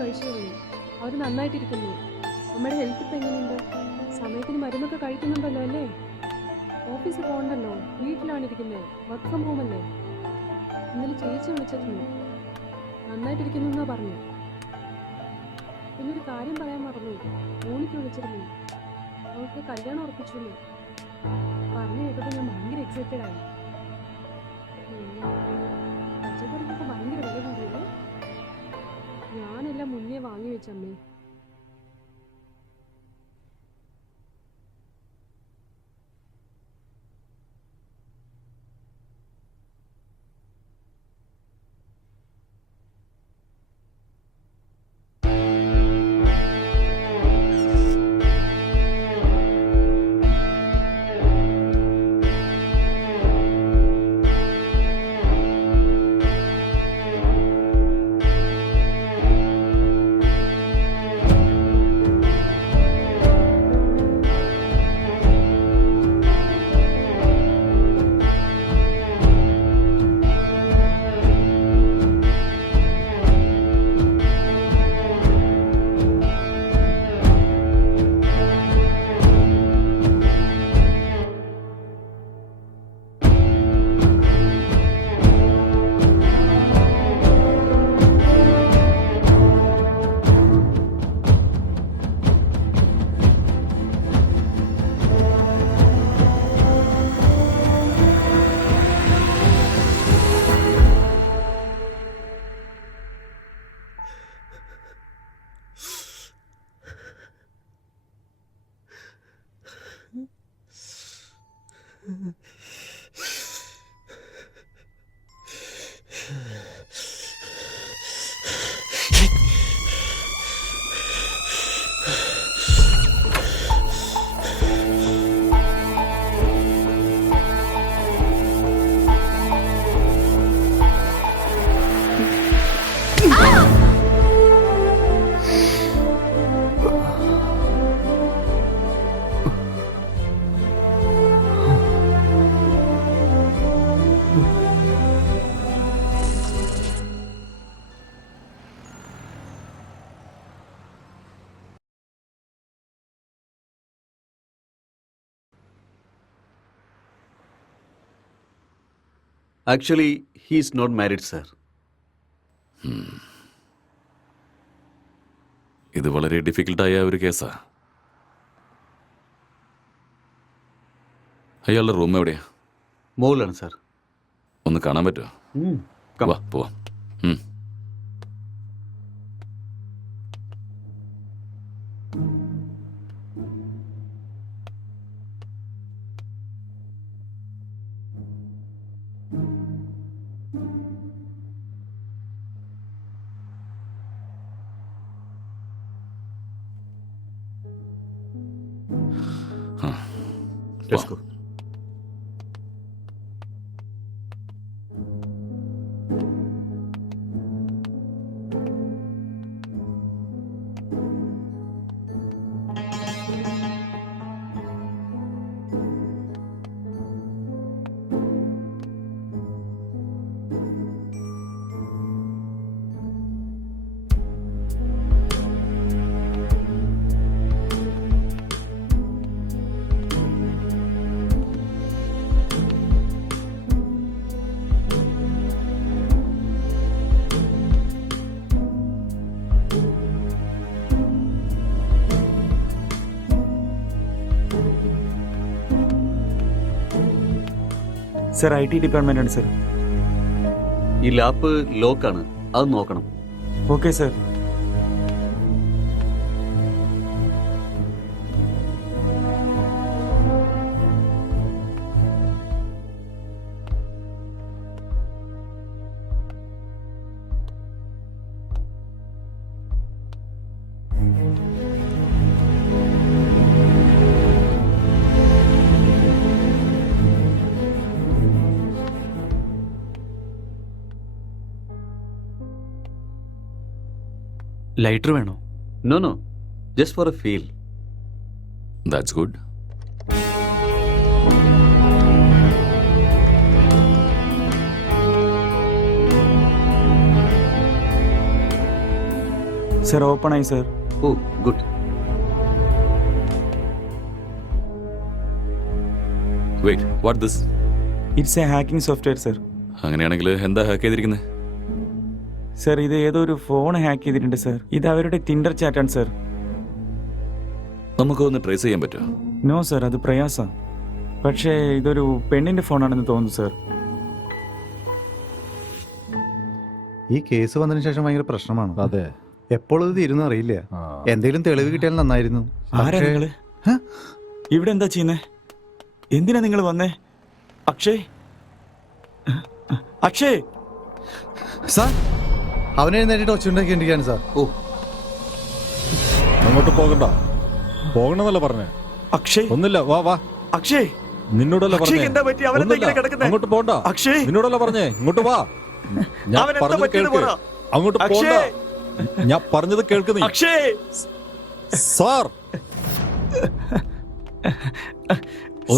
കഴിച്ചോളൂ. അവർ നന്നായിട്ടിരിക്കുന്നു. അമ്മയുടെ ഹെൽത്ത് ഇപ്പം എങ്ങനെയുണ്ട്? സമയത്തിന് മരുന്നൊക്കെ കഴിക്കുന്നുണ്ടല്ലോ അല്ലേ? ഓഫീസിൽ പോകണ്ടല്ലോ, വീട്ടിലാണ് ഇരിക്കുന്നത്. വർക്ക് ഫ്രം ഹോം അല്ലേ? ഇന്നലെ ചേച്ചി വിളിച്ചിരുന്നു, നന്നായിട്ടിരിക്കുന്നു എന്നാ പറഞ്ഞു. പിന്നെ ഒരു കാര്യം പറയാൻ മറന്നു, മോണിക്ക് വിളിച്ചിരുന്നു. അവൾക്ക് കല്യാണം ഉറപ്പിച്ചുള്ളൂ. പറഞ്ഞു കേട്ടപ്പോൾ ഞാൻ ഭയങ്കര എക്സൈറ്റഡ് ആയി. പച്ചക്കറിക്കൊക്കെ ഭയങ്കര വില കൂടിയല്ലേ? ഞാനെല്ലാം മുന്നേ വാങ്ങി വെച്ചമ്മേ. Actually, he is not married, sir. ഇത് വളരെ ഡിഫിക്കൽട്ടായ ഒരു കേസാ. അയാളുടെ റൂം എവിടെയാ? മോളാണ് സാർ. ഒന്ന് കാണാൻ പറ്റുമോ? വാ പോവാം. Let's go. സർ IT ഡിപ്പാർട്ട്മെൻ്റാണ് സർ. ഈ ലാപ്പ് ലോക്കാണ്, അത് നോക്കണം. Okay sir. ലൈറ്റർ വേണോ? No, just for a feel. That's good. Sir open ആയി sir. Oh good. Wait, what this? It's a hacking software sir. അങ്ങനെയാണെങ്കിൽ എന്താ ഹാക്ക് ചെയ്തിരിക്കുന്നത്? സർ ഇത് ഏതോ ഒരു ഫോൺ ഹാക്ക് ചെയ്തിട്ടുണ്ട് സർ. ഇത് അവരുടെ ടിൻഡർ ചാറ്റാണ് സർ. നമുക്കൊന്ന് ട്രേസ് ചെയ്യാൻ പറ്റുമോ? നോ സർ, അത് പ്രയാസം. പക്ഷേ ഇതൊരു പെണ്ണിൻ്റെ ഫോണാണെന്ന് തോന്നുന്നു സർ. ഈ കേസ് വന്നതിന് ശേഷം ഭയങ്കര പ്രശ്നമാണ്. അതെ, എപ്പോഴും ഇത് തീരുന്ന അറിയില്ല. എന്തെങ്കിലും തെളിവ് കിട്ടിയാൽ നന്നായിരുന്നു. ആരാ നിങ്ങള്? ഇവിടെ എന്താ ചെയ്യുന്നേ? എന്തിനാ നിങ്ങൾ വന്നേ? അക്ഷയ്, അക്ഷയ് സാർ, അവനെ എഴുന്നേറ്റിട്ട് ഒച്ചുണ്ടാക്കിയിരിക്കുകയാണ് സാർ. ഓ അങ്ങോട്ട് പോകണ്ട. പോകണമെന്നല്ല പറഞ്ഞേ. അക്ഷയ് ഒന്നില്ല, വാ വാ. അക്ഷയ്, നിന്നോടല്ല അക്ഷയ്ക്ക് പറഞ്ഞേ. എന്താ പറ്റി? അവനെന്താ ഇങ്ങനെ ഒന്നുമില്ല. കിടക്കുന്നെ? അങ്ങോട്ട് പോകണ്ട. അക്ഷയ്, നിന്നോടല്ല പറഞ്ഞേ. ഇങ്ങോട്ട് വാ. ഞാൻ അവനെന്താ പറഞ്ഞത് പറ്റിയെന്ന് കേൾക്ക്. പറ. അങ്ങോട്ട് പോകണ്ട. അക്ഷയ്, ഞാൻ പറഞ്ഞത് കേൾക്ക് നീ. അക്ഷയ്. സാർ,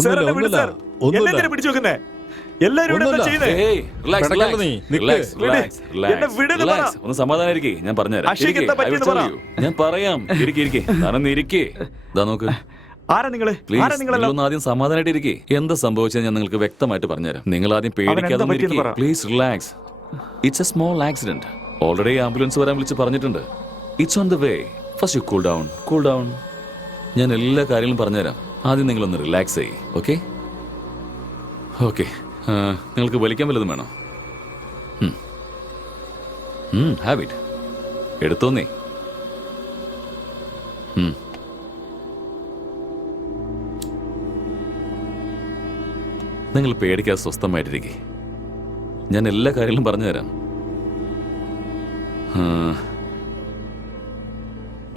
സാർ, ഒന്നുമില്ല, എന്നെ വിട് ഒന്നുമില്ല, സാർ. എന്നെ ഒന്നുമില്ല. എന്തിനാ പിടിച്ചു വെക്കുന്നേ? എല്ലാരും ഇവിടെ എന്താ ഒന്നുമില്ല. ചെയ്യുന്നേ? ഏയ്, relax, കിടക്കണ്ട relax, നീ. നിക്ക്. relax, വിട്. relax, relax, എന്നെ വിടെന്ന് relax. പറ. ഒന്ന് സമാധാനായിരിക്കേ, ഞാൻ പറഞ്ഞുതരാം. അക്ഷയ്ക്ക് ഇരിക്ക്, എന്താ I will പറ്റിയെന്ന് tell പറ. you. ഞാൻ പറയാം. ഇരിക്കേ, താനൊന്ന് ഇരിക്കേ. ഇതാ നോക്ക്. ആരാ നിങ്ങള്? പ്ലീസ്, ആരാ നിങ്ങളെല്ലാം? നിങ്ങളൊന്ന് ആദ്യം സമാധാനമായിട്ട് ഇരിക്കേ. എന്താ സംഭവിച്ചത് ഞാൻ നിങ്ങൾക്ക് വ്യക്തമായിട്ട് പറഞ്ഞുതരാം. നിങ്ങൾ ആദ്യം പേടിക്കാതെ അവനെന്താ പറ്റിയെന്ന് പറ. Please relax. It's a small accident. Already ambulance വരാൻ വിളിച്ച് പറഞ്ഞിട്ടുണ്ട്. It's on the way. First you cool down, cool down. ഞാൻ എല്ലാ കാര്യങ്ങളും പറഞ്ഞുതരാം. ആദ്യം നിങ്ങളൊന്ന് റിലാക്സ് ചെയ്യ്. Okay okay. നിങ്ങൾക്ക് വലിക്കാൻ വല്ലതും വേണോ? ഹാബിറ്റ് എടുത്തോന്നേ. നിങ്ങൾ പേടിക്കാതെ സ്വസ്ഥമായിട്ടിരിക്കേ. ഞാൻ എല്ലാ കാര്യങ്ങളും പറഞ്ഞുതരാം.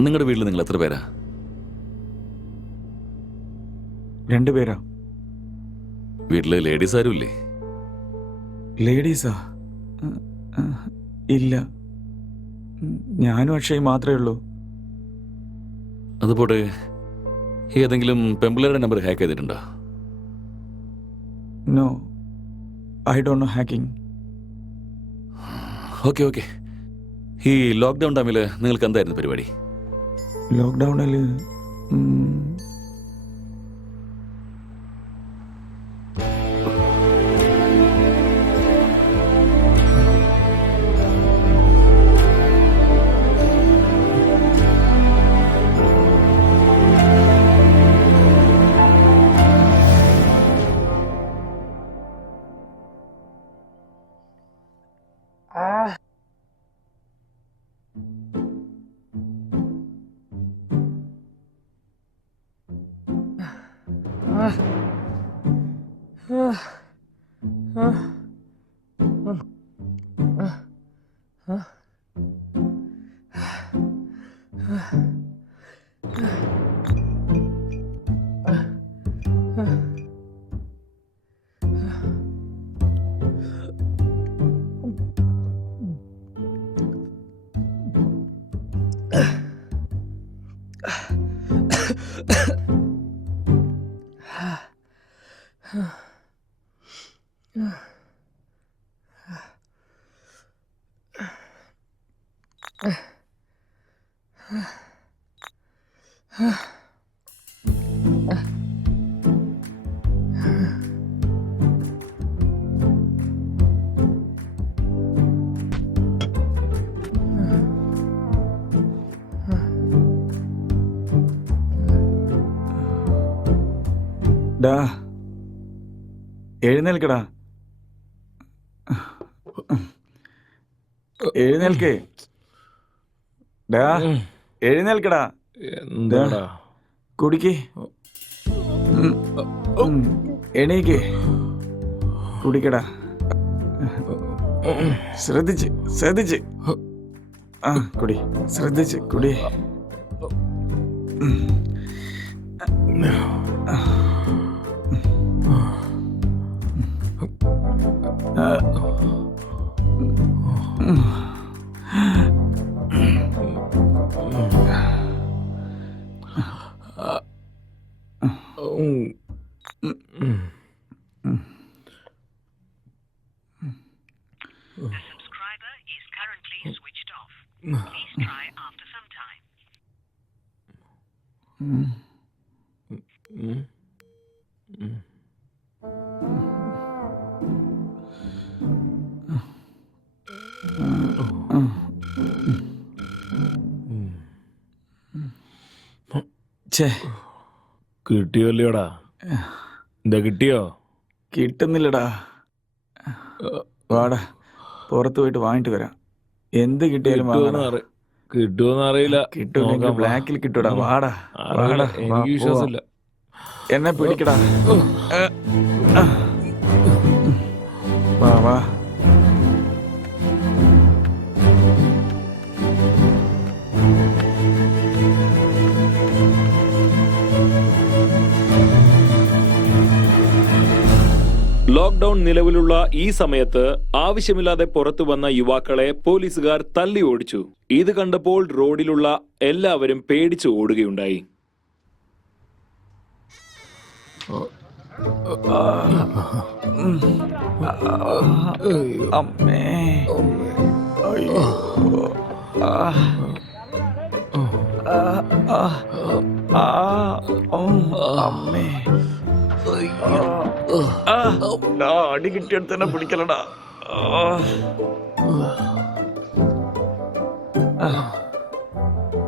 നിങ്ങളുടെ വീട്ടിൽ നിങ്ങൾ എത്ര പേരാ? 2 പേരാ. വീട്ടില് ലേഡീസ് ആരും ഇല്ലേ? ലേഡീസാ? ഇല്ല, ഞാനും അക്ഷയ് മാത്രമേ ഉള്ളൂ. അതുപോലെ ഏതെങ്കിലും പെമ്പിളയുടെ നമ്പർ ഹാക്ക് ചെയ്തിട്ടുണ്ടോ? No, I don't know hacking. Okay okay. ഈ ലോക്ക്ഡൗൺ ടൈമിൽ നിങ്ങൾക്ക് എന്തായിരുന്നു പരിപാടി? ലോക്ക്ഡൗണിൽ ഡാ, എഴുന്നേൽക്കടാ, എഴുന്നേൽക്കേ. ഡാ, എഴുന്നേൽക്കടാ. എന്താടാ? കുടിക്ക്. എണീക്ക്, കുടിക്കടാ. ശ്രദ്ധിച്ച് ശ്രദ്ധിച്ച്. ആ, കുടി, ശ്രദ്ധിച്ച് കുടി. The subscriber is currently switched off. Please try after some time. ഛേ, കിട്ടിയല്ലോടാ? എന്താ കിട്ടിയോ? കിട്ടുന്നില്ലടാ. വാടാ, പുറത്ത് പോയിട്ട് വാങ്ങിട്ട് വരാം. എന്ത് കിട്ടിയാലും വാങ്ങടാ. കിട്ടുമെന്ന് അറിയില്ല. കിട്ടൂല്ലെങ്കിൽ ബ്ലാക്കിൽ കിട്ടൂടാ. വാടാ അറിയില്ല, വാടാ, എനിക്ക് വാ, വിശ്വാസമില്ല. എന്നെ പിടിക്കടാ. വാ വാ. ലോക്ക്ഡൌൺ നിലവിലുള്ള ഈ സമയത്ത് ആവശ്യമില്ലാതെ പുറത്തു വന്ന യുവാക്കളെ പോലീസുകാർ തല്ലി ഓടിച്ചു. ഇത് കണ്ടപ്പോൾ റോഡിലുള്ള എല്ലാവരും പേടിച്ചു ഓടുകയുണ്ടായി. അമ്മേ, അയ്യോ. ആ. ആ, ആ, ആ, അമ്മേ. അടി കിട്ടിയെടുത്ത് തന്നെ പിടിക്കലടാ.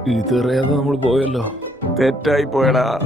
ഇതറിയാതെ നമ്മൾ പോയല്ലോ. തെറ്റായി പോയടാ.